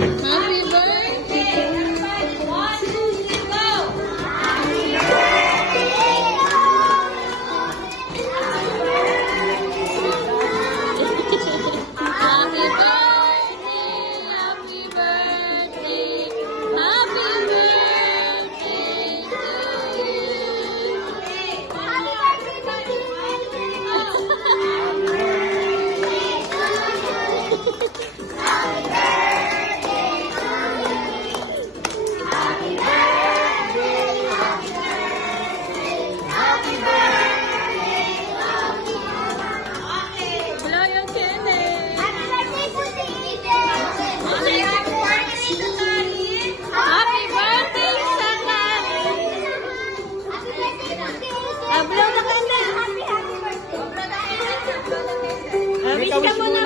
Happy birthday! One, two, three, go! Happy birthday! Happy birthday! Happy birthday to you! Hello, yung Kenneth! Happy birthday, Sakat! Blow the candle! Wish ka muna!